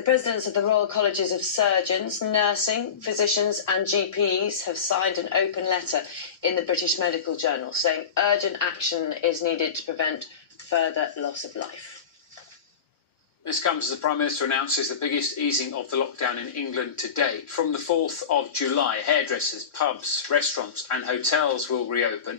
The presidents of the Royal Colleges of Surgeons, Nursing, Physicians and GPs have signed an open letter in the British Medical Journal saying urgent action is needed to prevent further loss of life. This comes as the Prime Minister announces the biggest easing of the lockdown in England to date. From the 4th of July, hairdressers, pubs, restaurants and hotels will reopen.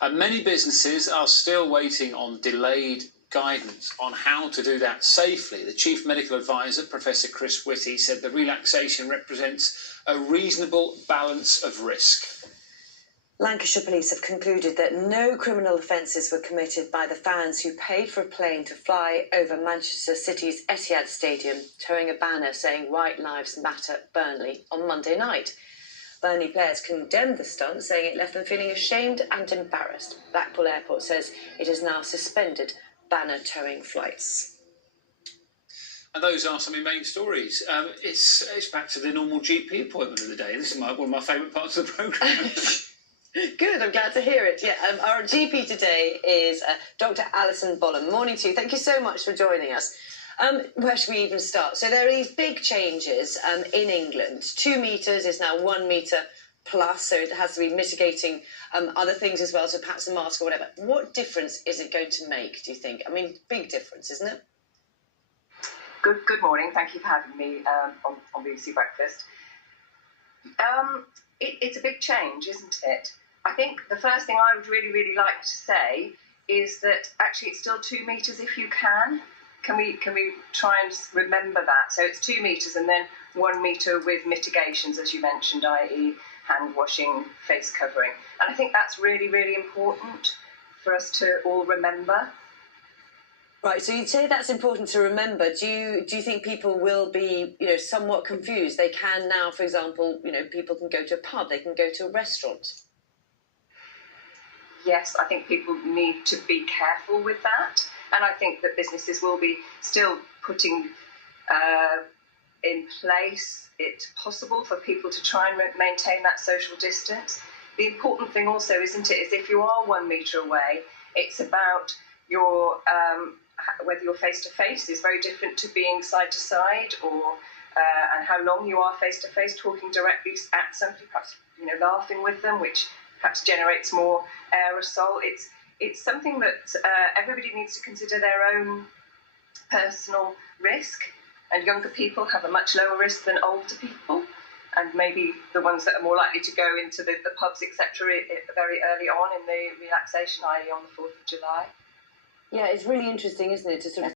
And many businesses are still waiting on delayed guidance on how to do that safely. The Chief Medical Advisor, Professor Chris Whitty, said the relaxation represents a reasonable balance of risk. Lancashire Police have concluded that no criminal offences were committed by the fans who paid for a plane to fly over Manchester City's Etihad Stadium, towing a banner saying White Lives Matter Burnley on Monday night. Burnley players condemned the stunt, saying it left them feeling ashamed and embarrassed. Blackpool Airport says it has now suspended banner towing flights. And those are some of the main stories. It's back to the normal GP appointment of the day. This is one of my favourite parts of the programme. Good, I'm glad to hear it. Yeah, our GP today is Dr. Alison Bolam. Morning to you. Thank you so much for joining us. Where should we even start? So there are these big changes in England. 2 metres is now 1 metre plus, so it has to be mitigating other things as well, so perhaps a mask or whatever. What difference is it going to make, do you think? I mean, big difference, isn't it? Good morning. Thank you for having me on BBC Breakfast. It's a big change, isn't it? I think the first thing I would really like to say is that actually it's still 2 metres if you can. Can we try and remember that? So it's 2 metres and then 1 metre with mitigations, as you mentioned, i.e. hand washing, face covering. And I think that's really important for us to all remember. Right, so you'd say that's important to remember. Do you think people will be, somewhat confused? They can now, for example, people can go to a pub, they can go to a restaurant. Yes, I think people need to be careful with that. And I think that businesses will be still putting in place it possible for people to try and maintain that social distance. The important thing also, isn't it, is if you are 1 metre away, it's about your whether you're face to face is very different to being side to side, or and how long you are face to face, talking directly at somebody, perhaps laughing with them, which perhaps generates more aerosol. It's something that everybody needs to consider their own personal risk, and younger people have a much lower risk than older people, and maybe the ones that are more likely to go into the pubs, etc., very early on in the relaxation, i.e. on the 4th of July. Yeah, it's really interesting, isn't it, to sort of